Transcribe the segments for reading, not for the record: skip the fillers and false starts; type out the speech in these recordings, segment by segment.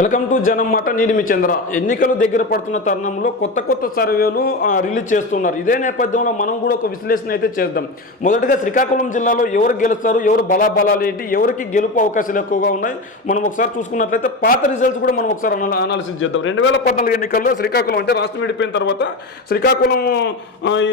Welcome to జనం మాట. నేను మీ చంద్ర. ఎన్నికలు దగ్గర పడుతున్న తరుణంలో కొత్త సర్వేలు రిలీజ్ చేస్తున్నారు. ఇదే నేపథ్యంలో మనం కూడా ఒక విశ్లేషణ అయితే చేద్దాం. మొదటగా శ్రీకాకుళం జిల్లాలో ఎవరు గెలుస్తారు, ఎవరు బలాబలాలు ఏంటి, ఎవరికి గెలుపు అవకాశాలు ఎక్కువగా ఉన్నాయి మనం ఒకసారి చూసుకున్నట్లయితే పాత రిజల్ట్స్ కూడా మనం ఒకసారి అనాలిసిస్ చేద్దాం. 2014 ఎన్నికల్లో శ్రీకాకుళం అంటే రాష్ట్రం విడిపోయిన తర్వాత శ్రీకాకుళం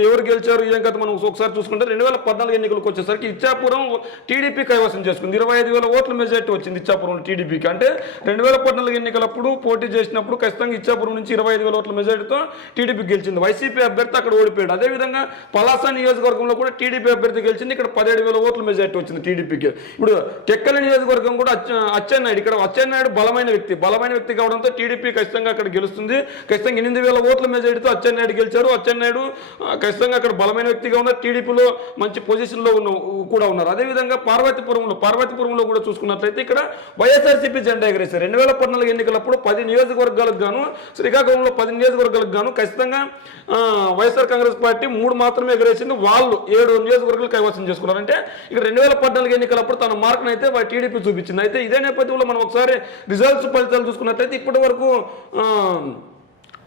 ఎవరు గెలిచారు ఏం కదా మనం ఒకసారి చూసుకుంటే 2014 ఎన్నికలకు వచ్చేసరికి ఇచ్చాపురం టీడీపీ కైవసం చేసుకుంది. 25,000 ఓట్ల మెజార్టీ వచ్చింది ఇచ్చాపురం టీడీపీకి. అంటే 2014 ఎన్నికలప్పుడు పోటీ చేసినప్పుడు ఖచ్చితంగా ఇచ్చాపురం నుంచి 25,000 ఓట్ల మెజార్టీతో టీడీపీ గెలిచింది. వైసీపీ అభ్యర్థి అక్కడ ఓడిపోయాడు. అదేవిధంగా పలాస నియోజకవర్గంలో కూడా టీడీపీ అభ్యర్థి గెలిచింది. ఇక్కడ 17,000 ఓట్ల మెజార్టీ వచ్చింది టీడీపీకి. ఇప్పుడు టెక్కలి నియోజకవర్గం కూడా అచ్చెన్నాయుడు, ఇక్కడ అచ్చెన్నాయుడు బలమైన వ్యక్తి కావడంతో టీడీపీ ఖచ్చితంగా అక్కడ గెలుస్తుంది. ఖచ్చితంగా 8,000 ఓట్ల మెజార్టీతో అచ్చెన్నాయుడు గెలిచారు. అచ్చెన్నాయుడు ఖచ్చితంగా అక్కడ బలమైన వ్యక్తిగా ఉన్నారు. టీడీపీలో మంచి పొజిషన్లో కూడా ఉన్నారు. అదేవిధంగా పార్వతీపురంలో కూడా చూసుకున్నట్లయితే ఇక్కడ వైఎస్ఆర్సీపీ జెండా ఎగరేశారు. 2014 ఎన్నికలప్పుడు 10 నియోజకవర్గాలకు గాను శ్రీకాకుళంలో 10 నియోజకవర్గాలకు గాను ఖచ్చితంగా వైఎస్ఆర్ కాంగ్రెస్ పార్టీ 3 మాత్రమే ఎగరేసింది. వాళ్ళు 7 నియోజకవర్గాలు కైవసం చేసుకున్నారు. అంటే ఇక్కడ 2014 ఎన్నికలప్పుడు తన మార్కును అయితే టీడీపీ చూపించింది. అయితే ఇదే నేపథ్యంలో మనం ఒకసారి రిజల్ట్స్ ఫలితాలు చూసుకున్నట్లయితే ఇప్పటి వరకు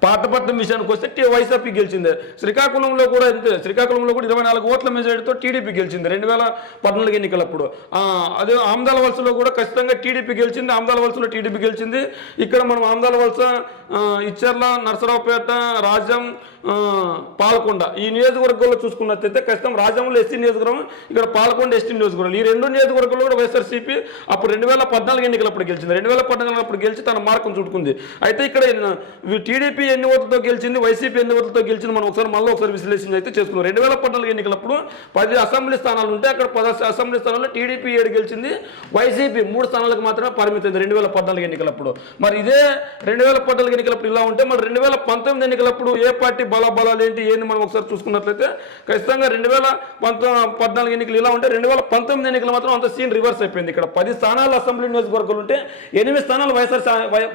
పాతపట్నం విషయానికి వస్తే వైసీపీ గెలిచింది. శ్రీకాకుళంలో కూడా 24 ఓట్ల మెజారిటీతో టీడీపీ గెలిచింది 2014 ఎన్నికలప్పుడు. అదే ఆమ్దాల వలసలో కూడా ఖచ్చితంగా టీడీపీ గెలిచింది. ఆమ్దాల వలసలో టీడీపీ గెలిచింది. ఇక్కడ మనం ఆమ్దాల వలస, ఇచ్చర్ల, నరసరావుపేట, రాజం, పాలకొండ ఈ నియోజకవర్గంలో చూసుకున్నట్లయితే ఖచ్చితంగా రాజంలో ఎస్సీ నియోజకవర్గం, ఇక్కడ పాలకొండ ఎస్టీ నియోజకవర్గం. ఈ 2 నియోజకవర్గాల్లో కూడా వైఎస్ఆర్సీపీ అప్పుడు 2014 ఎన్నికలప్పుడు గెలిచింది. 2014 అప్పుడు గెలిచి తన మార్కును చుట్టుకుంది. అయితే ఇక్కడ టీడీపీ ఎన్ని ఓట్లతో గెలిచింది, వైసీపీ ఎన్ని ఓట్లతో గెలిచింది మనం ఒకసారి విశ్లేషణ అయితే చేసుకున్నాం. 2014 ఎన్నికలప్పుడు 10 అసెంబ్లీ స్థానాలు ఉంటే అక్కడ 10 అసెంబ్లీ స్థానాల్లో టీడీపీ 7 గెలిచింది, వైసీపీ 3 స్థానాలకు మాత్రమే పరిమితమైంది 2014 ఎన్నికలప్పుడు. మరి ఇదే 2014 ఎన్నికలప్పుడు ఇలా ఉంటే మరి 2019 ఎన్నికలప్పుడు ఏ పార్టీ బలాలు ఏంటి మనం ఒకసారి చూసుకున్నట్లయితే ఖచ్చితంగా 2014 ఎన్నికలు ఇలా ఉంటే 2019 ఎన్నికలు మాత్రం అంత సీన్ రివర్స్ అయిపోయింది. ఇక్కడ 10 స్థానాలు అసెంబ్లీ నియోజకవర్గాలు ఉంటే 8 స్థానాలు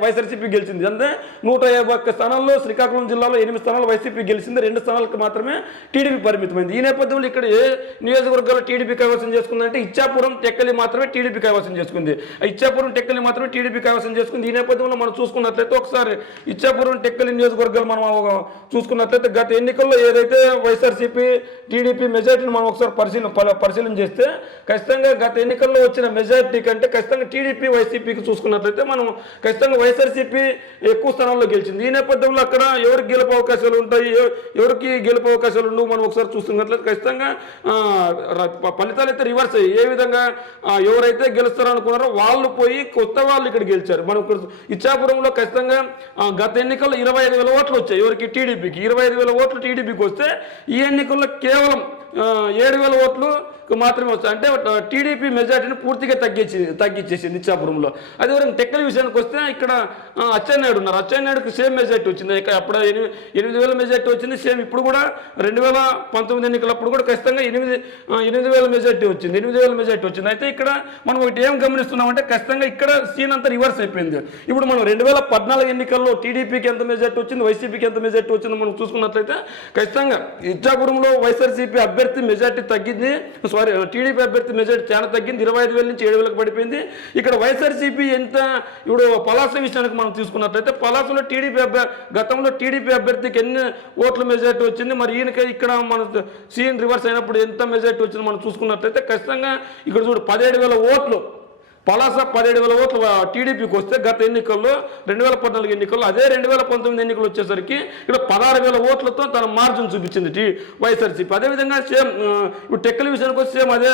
వైఎస్ఆర్సీపీ గెలిచింది. అంటే 151 స్థానాల్లో శ్రీకాకుళం జిల్లాలో 8 స్థానాలు వైసీపీ గెలిచింది, 2 స్థానాలకు మాత్రమే టీడీపీ పరిమితమైంది. ఈ నేపథ్యంలో ఇక్కడ ఏ నియోజకవర్గాల్లో టీడీపీ కైవసం చేసుకుందంటే ఇచ్చాపురం, టెక్కలి మాత్రమే టీడీపీ కైవసం చేసుకుంది. ఇచ్చాపురం, టెక్కలి మాత్రమే టీడీపీ కైవసం చేసుకుంది. ఈ నేపథ్యంలో మనం చూసుకున్నట్లయితే ఒకసారి ఇచ్చాపురం, టెక్కలి నియోజకవర్గాలు మనం చూసుకున్నట్లయితే గత ఎన్నికల్లో ఏదైతే వైఎస్ఆర్సీపీ టీడీపీ మెజార్టీని మనం ఒకసారి పరిశీలన చేస్తే ఖచ్చితంగా గత ఎన్నికల్లో వచ్చిన మెజార్టీ కంటే ఖచ్చితంగా టీడీపీ వైసీపీకి చూసుకున్నట్లయితే మనం ఖచ్చితంగా వైఎస్ఆర్సీపీ ఎక్కువ స్థానాల్లో గెలిచింది. ఈ నేపథ్యంలో అక్కడ ఎవరికి గెలుపు అవకాశాలు ఉంటాయి, ఎవరికి గెలుపు అవకాశాలు ఉండవు మనం ఒకసారి చూస్తున్నట్లయితే ఖచ్చితంగా ఫలితాలు అయితే రివర్స్ అయ్యి ఏ విధంగా ఎవరైతే గెలుస్తారనుకున్నారో వాళ్ళు పోయి కొత్త వాళ్ళు ఇక్కడ గెలిచారు. మనం ఇక్కడ ఇచ్చాపురంలో ఖచ్చితంగా గత ఎన్నికల్లో 25,000 ఓట్లు వచ్చాయి ఎవరికి, టీడీపీకి. 25,000 ఓట్లు టీడీపీకి వస్తే ఈ ఎన్నికల్లో కేవలం 7,000 ఓట్లు మాత్రమే వస్తాయి. అంటే టీడీపీ మెజార్టీని పూర్తిగా తగ్గించేసింది ఇచ్చాపురంలో. అదేవిధంగా టెక్కలి విషయానికి వస్తే ఇక్కడ అచ్చెన్నాయుడు ఉన్నారు. అచ్చెన్నాయుడుకి సేమ్ మెజార్టీ వచ్చింది. ఇక్కడ అప్పుడు 8,000 మెజార్టీ వచ్చింది. సేమ్ ఇప్పుడు కూడా 2019 ఎన్నికలప్పుడు కూడా ఖచ్చితంగా 8,000 మెజార్టీ వచ్చింది. 8,000 మెజార్టీ వచ్చింది. అయితే ఇక్కడ మనం ఒకటి ఏం గమనిస్తున్నామంటే ఖచ్చితంగా ఇక్కడ సీన్ అంతా రివర్స్ అయిపోయింది. ఇప్పుడు మనం 2014 ఎన్నికల్లో టీడీపీకి ఎంత మెజార్టీ వచ్చింది, వైసీపీకి ఎంత మెజార్టీ వచ్చిందో మనం చూసుకున్నట్లయితే ఖచ్చితంగా ఇచ్చాపురంలో వైఎస్ఆర్సీపీ అభ్యర్థి మెజార్టీ తగ్గింది, టీడీపీ అభ్యర్థి మెజార్టీ చాలా తగ్గింది. 25,000 నుంచి 7,000కి పడిపోయింది. ఇక్కడ వైఎస్ఆర్సీపీ ఎంత ఇప్పుడు పలాస విషయానికి మనం తీసుకున్నట్లయితే పలాసలో గతంలో టీడీపీ అభ్యర్థికి ఎన్ని ఓట్ల మెజార్టీ వచ్చింది, మరి ఈయనకి ఇక్కడ మన సీన్ రివర్స్ అయినప్పుడు ఎంత మెజార్టీ వచ్చింది మనం చూసుకున్నట్లయితే ఖచ్చితంగా ఇక్కడ చూడు 17,000 ఓట్లు పలాస 17,000 ఓట్లు టీడీపీకి వస్తే గత ఎన్నికల్లో 2014 ఎన్నికల్లో అదే 2019 ఎన్నికలు వచ్చేసరికి ఇక్కడ 16,000 ఓట్లతో తన మార్జిన్ చూపించింది వైఎస్ఆర్సీపీ. అదేవిధంగా సేమ్ ఇప్పుడు టెక్కలి విషయానికి వస్తే సేమ్ అదే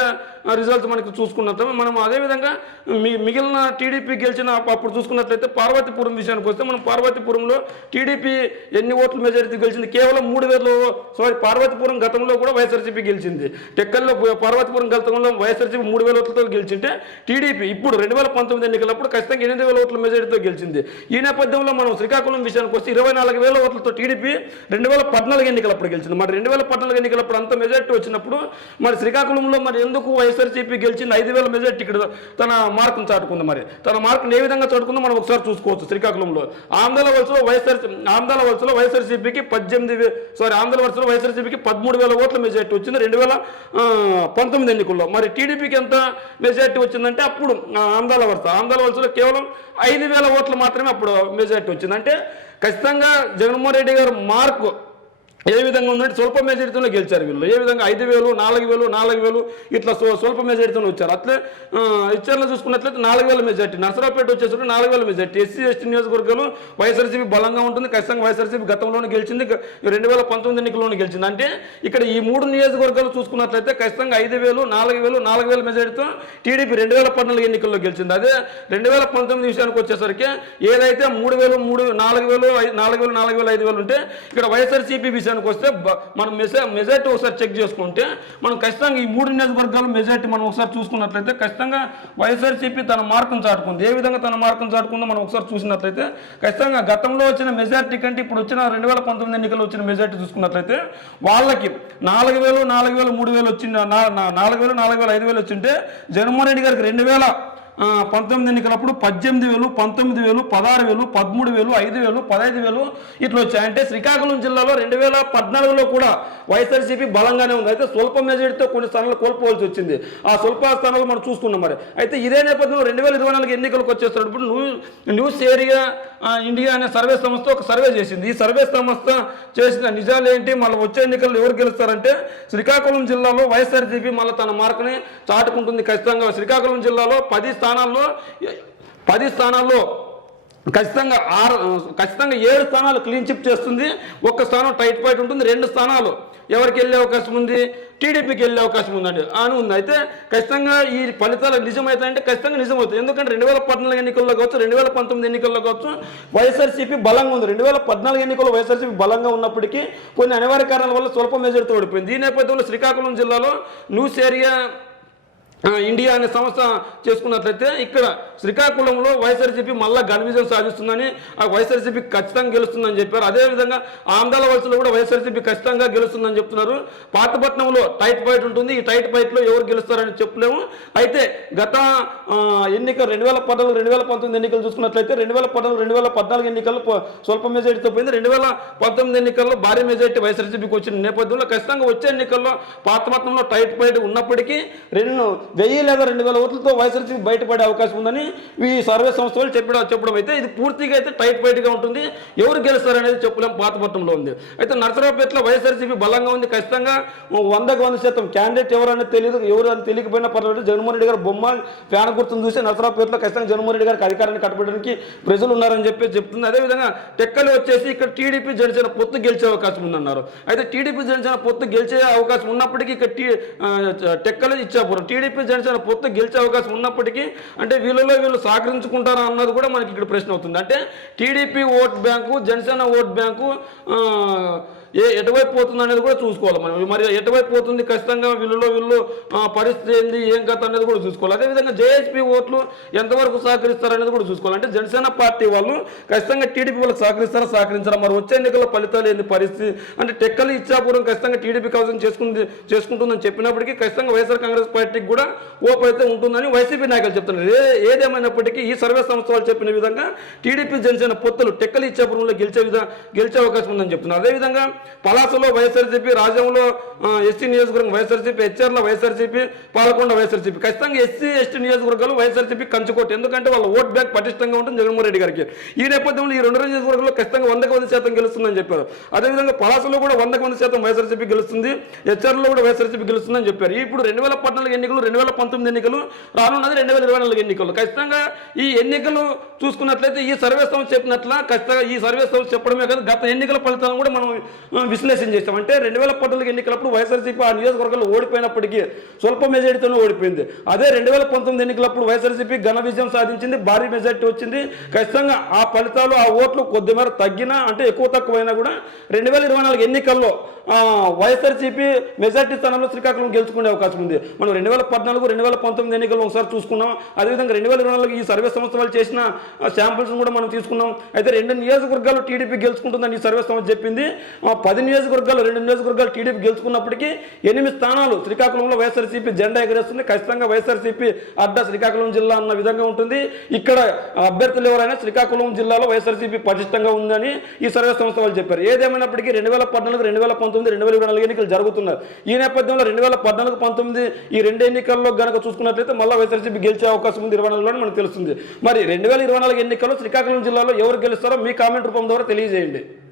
రిజల్ట్స్ మనకి చూసుకున్నట్టు మనం అదేవిధంగా మిగిలిన టీడీపీ గెలిచిన అప్పుడు చూసుకున్నట్లయితే పార్వతీపురం విషయానికి వస్తే మనం పార్వతీపురంలో టీడీపీ ఎన్ని ఓట్ల మెజారిటీ గెలిచింది, కేవలం 3,000. పార్వతీపురం గతంలో కూడా వైఎస్ఆర్సీపీ గెలిచింది. టెక్కల్లో పార్వతీపురం గతంలో వైఎస్ఆర్సీపీ 3,000 ఓట్లతో గెలిచింటే టీడీపీ ఇప్పుడు 2019 ఎన్నికలప్పుడు ఖచ్చితంగా 8,000 ఓట్ల మెజారిటీతో గెలిచింది. ఈ నేపథ్యంలో మనం శ్రీకాకుళం విషయానికి వస్తే 24,000 ఓట్లతో టీడీపీ 2014 ఎన్నికలప్పుడు గెలిచింది. మరి 2014 ఎన్నికలప్పుడు అంత మెజారిటీ వచ్చినప్పుడు మరి శ్రీకాకుళంలో మరి ఎందుకు వైఎస్ఆర్సీపీ గెలిచింది 5,000 మెజారిటీ ఇక్కడ తన మార్కును చాటుకుంది. మరి తన మార్కును ఏ విధంగా చాటుకుందో మనం ఒకసారి చూసుకోవచ్చు. శ్రీకాకుళంలో ఆంధ్ర వలసలో వైఎస్ఆర్సీపీకి 13,000 ఓట్ల మెజారిటీ వచ్చింది 2019 ఎన్నికల్లో. మరి టీడీపీకి ఎంత మెజారిటీ వచ్చిందంటే అప్పుడు ఆమ్దాల వలసలో కేవలం 5,000 ఓట్లు మాత్రమే అప్పుడు మెజారిటీ వచ్చింది. అంటే ఖచ్చితంగా జగన్మోహన్ రెడ్డి గారు మార్కు ఏ విధంగా ఉందంటే స్వల్ప మెజారిటీతో గెలిచారు వీళ్ళు. ఏ విధంగా 5,000, 4,000 ఇట్లా స్వల్ప మెజారిటీతో వచ్చారు. అట్లే ఇచ్చర్లో చూసుకున్నట్లయితే 4,000 మెజారిటీ, నర్సరావుపేట వచ్చేసరికి 4,000 మెజారిటీ. ఎస్సీ ఎస్టీ నియోజకవర్గాలు వైఎస్ఆర్సీపీ బలంగా ఉంటుంది. ఖచ్చితంగా వైఎస్ఆర్సీపీ గతంలోనే గెలిచింది, 2019 ఎన్నికల్లోనే గెలిచింది. అంటే ఇక్కడ ఈ 3 నియోజకవర్గాలు చూసుకున్నట్లయితే ఖచ్చితంగా 5,000, 4,000 మెజారిటీతో టీడీపీ 2014 ఎన్నికల్లో గెలిచింది. అదే 2019 విషయానికి వచ్చేసరికి ఏదైతే 3,000, 4,000, 5,000 ఉంటే ఇక్కడ వైఎస్ఆర్సీపీ విషయానికి వస్తే మనం మెజారిటీ ఒకసారి చెక్ చేసుకుంటే మనం ఖచ్చితంగా ఈ 3 నియోజకవర్గాలు మెజారిటీ మనం ఒకసారి చూసుకున్నట్లయితే ఖచ్చితంగా వైఎస్ఆర్సీపీ తన మార్కును చాటుకుంది. ఏ విధంగా తన మార్కును చాటుకుందో మనం ఒకసారి చూసినట్లయితే ఖచ్చితంగా గతంలో వచ్చిన మెజారిటీ కంటే ఇప్పుడు వచ్చిన 2019 ఎన్నికల్లో వచ్చిన మెజారిటీ చూసుకున్నట్లయితే వాళ్ళకి 4,000, 3,000 వచ్చింది, 4,000, 5,000 వచ్చింటే జగన్మోహన్ రెడ్డి గారికి 2019 ఎన్నికలప్పుడు 18,000, 19,000, 16,000, 13,000, 5,000, 15,000 ఇట్లా వచ్చాయి. అంటే శ్రీకాకుళం జిల్లాలో 2014లో కూడా వైఎస్ఆర్సీపీ బలంగానే ఉంది. అయితే స్వల్ప మెజారిటీతో కొన్ని స్థానాలు కోల్పోవాల్సి వచ్చింది. ఆ స్వల్ప స్థానాలు మనం చూసుకున్నాం. మరి అయితే ఇదే నేపథ్యంలో 2024 ఎన్నికలకు వచ్చేటప్పుడు న్యూస్ ఏరియా ఇండియా అనే సర్వే సంస్థ ఒక సర్వే చేసింది. ఈ సర్వే సంస్థ చేసిన నిజాలు ఏంటి, మళ్ళీ వచ్చే ఎన్నికల్లో ఎవరు గెలుస్తారంటే శ్రీకాకుళం జిల్లాలో వైఎస్ఆర్సీపీ మళ్ళీ తన మార్కుని చాటుకుంటుంది. ఖచ్చితంగా శ్రీకాకుళం జిల్లాలో 10 స్థానాల్లో ఖచ్చితంగా 7 స్థానాలు క్లీన్ చిప్ చేస్తుంది. 1 స్థానం టైట్ ఫైట్ ఉంటుంది. 2 స్థానాలు ఎవరికి వెళ్ళే అవకాశం ఉంది, టీడీపీకి వెళ్ళే అవకాశం ఉందండి అని ఉంది. అయితే ఖచ్చితంగా ఈ ఫలితాలు నిజమవుతాయంటే ఖచ్చితంగా నిజమవుతాయి. ఎందుకంటే 2014 ఎన్నికల్లో కావచ్చు, 2019 ఎన్నికల్లో కావచ్చు వైఎస్ఆర్సీపీ బలంగా ఉంది. 2014 ఎన్నికల్లో వైఎస్ఆర్సీపీ బలంగా ఉన్నప్పటికీ కొన్ని అనివార్య కారణాల వల్ల స్వల్ప మెజారిటీతో ఓడిపోయింది. ఈ నేపథ్యంలో శ్రీకాకుళం జిల్లాలో న్యూస్ ఏరియా ఇండియా అనే సంస్థ చేసుకున్నట్లయితే ఇక్కడ శ్రీకాకుళంలో వైఎస్ఆర్సీపీ మళ్ళా ఘన విజయం సాధిస్తుందని, ఆ వైఎస్ఆర్సీపీ ఖచ్చితంగా గెలుస్తుందని చెప్పారు. అదేవిధంగా ఆంధ్రాల వలసలో కూడా వైఎస్ఆర్సీపీ ఖచ్చితంగా గెలుస్తుందని చెప్తున్నారు. పాతపట్నంలో టైట్ ఫైట్ ఉంటుంది. ఈ టైట్ ఫైట్లో ఎవరు గెలుస్తారని చెప్పలేము. అయితే గత ఎన్నిక 2014, 2019 ఎన్నికలు చూసుకున్నట్లయితే 2014, 2014 ఎన్నికల్లో స్వల్ప మెజారిటీతో పోయింది. 2019 ఎన్నికల్లో భారీ మెజారిటీ వైఎస్ఆర్సీపీకి వచ్చిన నేపథ్యంలో ఖచ్చితంగా వచ్చే ఎన్నికల్లో పాతపట్నంలో టైట్ ఫైట్ ఉన్నప్పటికీ 1,000 లేదా 2,000 ఓట్లతో వైఎస్ఆర్సీపీ బయటపడే అవకాశం ఉందని ఈ సర్వే సంస్థలు చెప్పడం అయితే ఇది పూర్తిగా అయితే టైట్ ఫైట్గా ఉంటుంది. ఎవరు గెలుస్తారనేది చెప్పలేము. పాతపట్నంలో ఉంది. అయితే నర్సరావుపేటలో వైఎస్ఆర్సీపీ బలంగా ఉంది. ఖచ్చితంగా 100% క్యాండిడేట్ ఎవరనేది తెలియదు. ఎవరు అని తెలియకపోయినా పర్వాలేదు. జగన్మోహన్ రెడ్డి గారు బొమ్మ ఫ్యాన్ గుర్తును చూసి నర్సరావుపేటలో ఖచ్చితంగా జగన్మోహన్ రెడ్డి గారికి అధికారాన్ని కట్టబెట్టడానికి ప్రజలు ఉన్నారని చెప్తుంది. అదేవిధంగా టెక్కలు వచ్చేసి ఇక్కడ టీడీపీ జనసేన పొత్తు గెలిచే అవకాశం ఉందన్నారు. అయితే టీడీపీ జనసేన పొత్తు గెలిచే అవకాశం ఉన్నప్పటికీ ఇక్కడ టెక్కలు ఇచ్చాపురం టీడీపీ జనసేన పొత్తు గెలిచే అవకాశం ఉన్నప్పటికీ అంటే వీళ్ళు సహకరించుకుంటారా అన్నది కూడా మనకి ఇక్కడ ప్రశ్న అవుతుంది. అంటే TDP vote bank, Janasena vote bank ఎటువైపు పోతుంది అనేది కూడా చూసుకోవాలి మనం. మరి ఎటువైపు పోతుంది ఖచ్చితంగా వీళ్ళు పరిస్థితి ఏంది, ఏం కథ అనేది కూడా చూసుకోవాలి. అదేవిధంగా జేఎస్పీ ఓట్లు ఎంతవరకు సహకరిస్తారనేది కూడా చూసుకోవాలి. అంటే జనసేన పార్టీ వాళ్ళు ఖచ్చితంగా టీడీపీ వాళ్ళకి సహకరించారా మరి వచ్చే ఎన్నికల ఫలితాలు ఏంది పరిస్థితి అంటే టెక్కలు ఇచ్చాపురం ఖచ్చితంగా టీడీపీ కవసం చేసుకుంటుందని చెప్పినప్పటికీ ఖచ్చితంగా వైఎస్ఆర్ కాంగ్రెస్ పార్టీకి కూడా ఓపు అయితే ఉంటుందని వైసీపీ నాయకులు చెప్తున్నారు. ఏదేమైనప్పటికీ ఈ సర్వే సంస్థ వాళ్ళు చెప్పిన విధంగా టీడీపీ జనసేన పొత్తులు టెక్కలు ఇచ్చాపురంలో గెలిచే అవకాశం ఉందని చెప్తున్నారు. అదేవిధంగా పలాసలో వైఎస్ఆర్సీపీ, రాజ్యంలో ఎస్సీ నియోజకవర్గం వైఎస్ఆర్సీపీ, హెచ్ఆర్లో వైఎస్ఆర్సీపీ, పాలకొండ వైఎస్ఆర్సీపీ. ఖచ్చితంగా ఎస్సీ ఎస్టీ నియోజకవర్గాలు వైఎస్ఆర్సీపీ కంచుకోట. ఎందుకంటే వాళ్ళ ఓట్ బ్యాంక్ పటిష్టంగా ఉంటుంది జగన్మోహన్ రెడ్డి గారికి. ఈ నేపథ్యంలో ఈ 2 నియోజకవర్గాల్లో ఖచ్చితంగా 100% గెలుస్తుందని చెప్పారు. అదేవిధంగా పలాసలో కూడా 100% వైఎస్ఆర్సీపీ గెలుస్తుంది, హెచ్ఆర్లో కూడా వైఎస్ఆర్సీపీ గెలుస్తుందని చెప్పారు. ఇప్పుడు 2014 ఎన్నికలు, 2019 ఎన్నికలు, రానున్నది 2024 ఎన్నికలు. ఖచ్చితంగా ఈ ఎన్నికలు చూసుకున్నట్లయితే ఈ సర్వే సంస్థ చెప్పినట్ల ఖచ్చితంగా ఈ సర్వే సంస్థ చెప్పడమే కాదు గత ఎన్నికల ఫలితాలను కూడా మనం విశ్లేషణ చేస్తాం. అంటే 2014 ఎన్నికలప్పుడు వైఎస్ఆర్సీపీ ఆ నియోజకవర్గాలు ఓడిపోయినప్పటికీ స్వల్ప మెజారిటీతోనే ఓడిపోయింది. అదే 2019 ఎన్నికలప్పుడు వైఎస్ఆర్సీపీ ఘన విజయం సాధించింది, భారీ మెజారిటీ వచ్చింది. ఖచ్చితంగా ఆ ఫలితాలు ఆ ఓట్లు కొద్దిమేర తగ్గినా అంటే ఎక్కువ తక్కువైనా కూడా 2024 ఎన్నికల్లో వైఎస్ఆర్సీపీ మెజారిటీ స్థానంలో శ్రీకాకుళం గెలుచుకునే అవకాశం ఉంది. మనం 2014, 2019 ఎన్నికల్లో ఒకసారి చూసుకున్నాం. అదేవిధంగా 2024 ఈ సర్వే సంస్థ వాళ్ళు చేసిన శాంపుల్స్ కూడా మనం తీసుకున్నాం. అయితే 2 నియోజకవర్గాలు టీడీపీ గెలుచుకుంటుందని ఈ సర్వే సంస్థ చెప్పింది. 10 నియోజకవర్గాలు 2 నియోజకవర్గాలు టీడీపీ గెలుచుకున్నప్పటికీ 8 స్థానాలు శ్రీకాకుళంలో వైఎస్ఆర్సీపీ జెండా ఎగరేస్తుంది. ఖచ్చితంగా వైఎస్ఆర్సీపీ అడ్డా శ్రీకాకుళం జిల్లా అన్న విధంగా ఉంటుంది. ఇక్కడ అభ్యర్థులు ఎవరైనా శ్రీకాకుళం జిల్లాలో వైఎస్ఆర్సీపీ పటిష్టంగా ఉందని ఈ సర్వే సంస్థ వాళ్ళు చెప్పారు. ఏదేమైనప్పటికీ 2014, 2019 2019, 2024 ఎన్నికలు జరుగుతున్నారు. ఈ నేపథ్యంలో 2014, 19 ఈ 2 ఎన్నికల్లో గనక చూసుకున్నట్లయితే మళ్ళీ వైఎస్ఆర్సీపీ గెలిచే అవకాశం ఉంది 24లో మనకు తెలుస్తుంది. మరి 2024 ఎన్నికల్లో శ్రీకాకుళం జిల్లాలో ఎవరు గెలుస్తారో మీ కామెంట్ రూపం ద్వారా తెలియజేయండి.